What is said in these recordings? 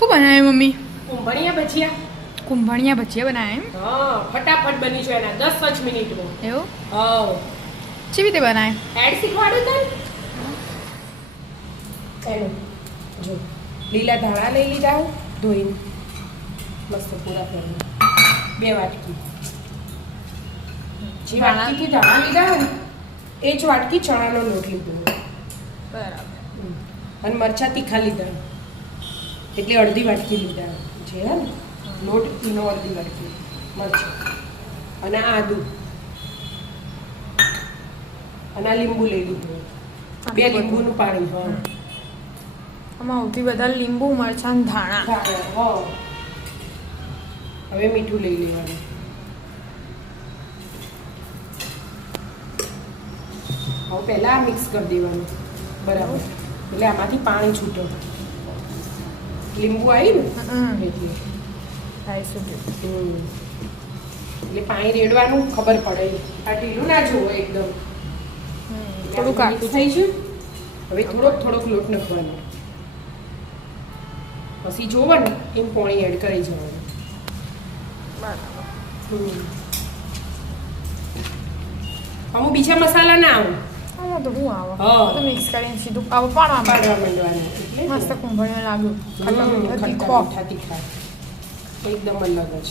શું બનાવે મમ્મી? કુંભણિયા ભજીયા. કુંભણિયા ભજીયા બનાવે એમ? હા, ફટાફટ બની જાય એના 10 જ મિનિટમાં. એવું? હા. કેવી રીતે બનાવે? એડ શીખવાડું તને. એનું જો લીલા ધાણા લઈ લીધા હું ધોઈને મસ્ત પૂરા કરીને 2 વાટકી. જે વાટકીથી ધાણા લીધા હોય ને એ જ વાટકી ચણાનો લોટ લીધો. બરાબર. અને મરચાં તીખા લીધા એટલે અડધી વાટકી લીધા છે હે ને લોટ એનો અડધી વાટકી મરચાં અને આદુ અને આ લીંબુ લઈ લીધું 2 લીંબુનું પાણી. હા, આમાં સૌથી વધારે લીંબુ મરચાં ધાણા. હા. હવે મીઠું લઈ લેવાનું. હવે પહેલાં મિક્સ કરી દેવાનું બરાબર એટલે આમાંથી પાણી છૂટે. લીંબુ આવી ને એટલે એટલે પાણી રેડવાનું ખબર પડે. આ ઢીલું ના જોવો એકદમ. થોડુંક મિક્સ થઈ છે. હવે થોડોક લોટ નાખવાનો. પછી જોવાનું એમ પાણી એડ કરી જવાનું. બરાબર. અમુક બીજા મસાલા ના આવે. આમાં તો શું આવે? હા. તો મિક્સ કરીને સીધું આવું પાડવા પાડવા માંડવાનું એટલે મસ્ત કુંભળીઓ લાગ્યું. તીખા એકદમ અલગ જ.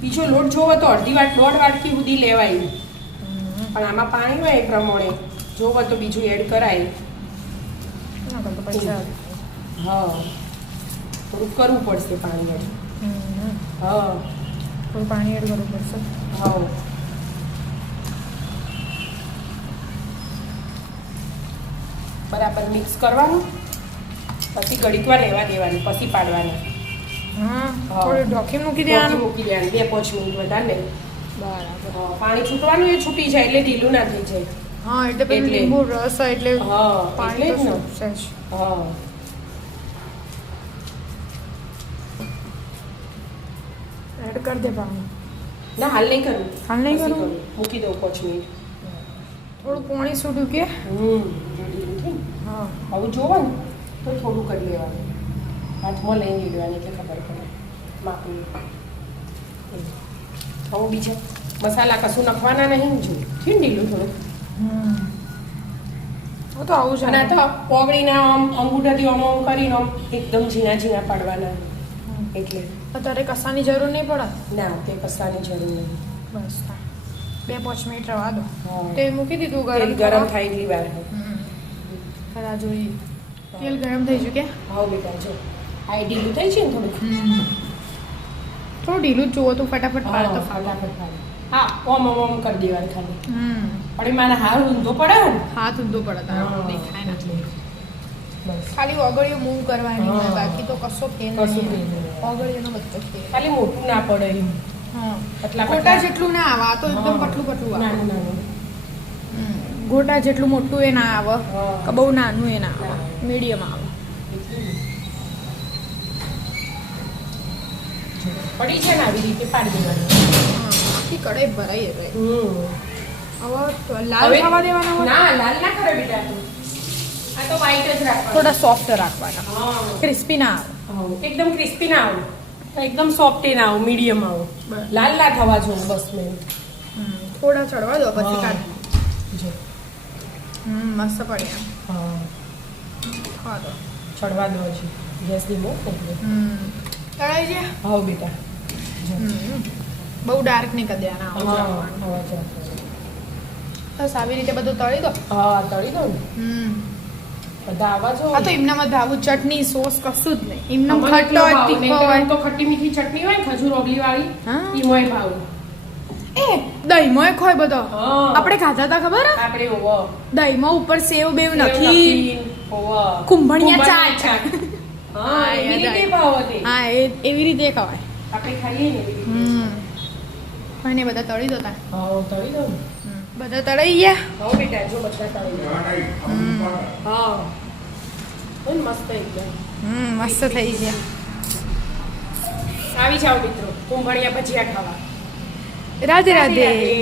બીજો લોટ જોવો તો અડધી દોઢ વાટકી સુધી લેવાય. પણ આમાં પાણી હોય એ પ્રમાણે જોવો તો બીજું એડ કરાય. હા, થોડુંક કરવું પડશે પાણી એડ. હા, થોડું પાણી એડ કરવું પડશે. હા. બરાબર મિક્સ કરવાનું પછી ઘડીક વાર રહેવા દેવાનું પછી પાડવાનું. થોડું ઢોકી મૂકી દેવાનું. મૂકી દેવાનું 2-5 મિનિટ વધારે નહીં. બરાબર. પાણી છૂટવાનું એ છૂટી જાય એટલે ઢીલું ના થઈ જાય. હા, એટલે પેલું લીંબુ રસ હોય એટલે હા, પાણી એટલે તો જ ને. છૂટશે જ. હા. એડ કરી દે પાણી. ના હાલ નહીં કરું. હાલ નહીં પછી કરું? મૂકી દઉં 5 મિનિટ. થોડું પાણી છૂટ્યું કે? હા. હવે જોવો ને તો થોડું કરી લેવાનું. હાથમાં લઈને લીધવાની એટલે ખબર પડે માપી. હવે બીજા મસાલા કશું નાખવાના નહીં. જો થયું ને ઢીલું થોડું. હું તો આવું છે. અને આ તો પોગળીને આમ અંગૂઠાથી આમ કરીને આમ એકદમ ઝીણા પાડવાના એટલે અત્યારે કસાની જરૂર નહીં પડે. ના તે કસાની જરૂર નહીં. બસ 2-5 મિનિટ રવા દો. હા. તે મૂકી દીધું તેલ ગરમ ગરમ થાય એટલી વાર. ખરા જોઈ તેલ ગરમ થઈ ગયું કે? હા બેટા જો આ ઢીલું થઈ છે ને થોડુંક. થોડું ઢીલું જ જોવો તું ફટાફટ પાડ તો ફટાફટ પાડ. હા, ઓમ કરી દેવાનું ખાલી. હમ. પણ એ મારા હાર ઊંધો પડે ને હાથ ઊંધો પડે તારો દેખાય ના. બસ ખાલી ઓગળીઓ મૂવ કરવાની હોય, હા. બાકી તો કશો ફેર કશું નહીં. ફેર નહીં. ઓગળીઓનો બધો ફેર. ખાલી મોટું ના પડે એમ. હા. પતલા ગોટા જેટલું ના આવે, આ તો એકદમ હા. પતલું આવે. નાનું નાનું. ગોટા જેટલું મોટું એ ના આવે હા. કે બહુ નાનું એ ના આવે, મીડિયમ આવે. પડી છે ને આવી રીતે પાડી દેવાનું. આખી કઢાઈ ભરાઈ હવે તો હવે લાલ થવા દેવાના હોય? ના લાલ ના કરે બેટા તું. આ તો વ્હાઈટ જ રાખવાનું. થોડા સોફ્ટ રાખવાના, હા. ક્રિસ્પી ના આવે. હા, એકદમ ક્રિસ્પી ના આવું એકદમ સોફ્ટ ના આવું મીડિયમ આવું. બસ. લાલ ના થવા જોઈએ બસ મેં. થોડા ચડવા દો પછી હા. કાઢી. જો મસ્ત પડ્યા. હા ખા દો. ચડવા દો છે ગેસ ધીમો એટલે. તળાઈ ગયા? હા બેટા જો. બહુ ડાર્ક નહીં કરી દેવાના. હા હા જો. બસ આવી રીતે બધું તળી દો. હા તળી દો ને બધા આવા જો. આ તો એમનામાં ભાવું ચટણી સોસ કશું જ નહીં. એમનો અમને ખટ્ટો એટલો હોય, ભાવ. તીખો નહીંતર હોય. એમ તો ખટ્ટી મીઠી ચટણી હોય ને ખજૂર ઓગળી વાળી હા. ઈમોય ભાવ. એ દહીંમાં ખોય બધો. હા. આપણે ખાધા હતા ખબર હે? આપણે ઓવો દહીંમાં ઉપર સેવ બેવ સેવ નાખી નાખી, ઓવો કુંભણિયા ચાટ. હા એવી રીતે ભાવ હતી. હા એવી રીતે ખવાય. આપણે ખાઈએ ને એવી રીતે. અને બધા તળી દો તા. હા તળી દો ને. બધા તળાઈ ગયા. હા બેટા જો બધા તળી દો. હા બહુ મસ્ત એકદમ. મસ્ત થઈ ગયા. આવી જાઓ મિત્રો કુંભળિયા ભજીયા ખાવા. રાધે રાધે. રાધે.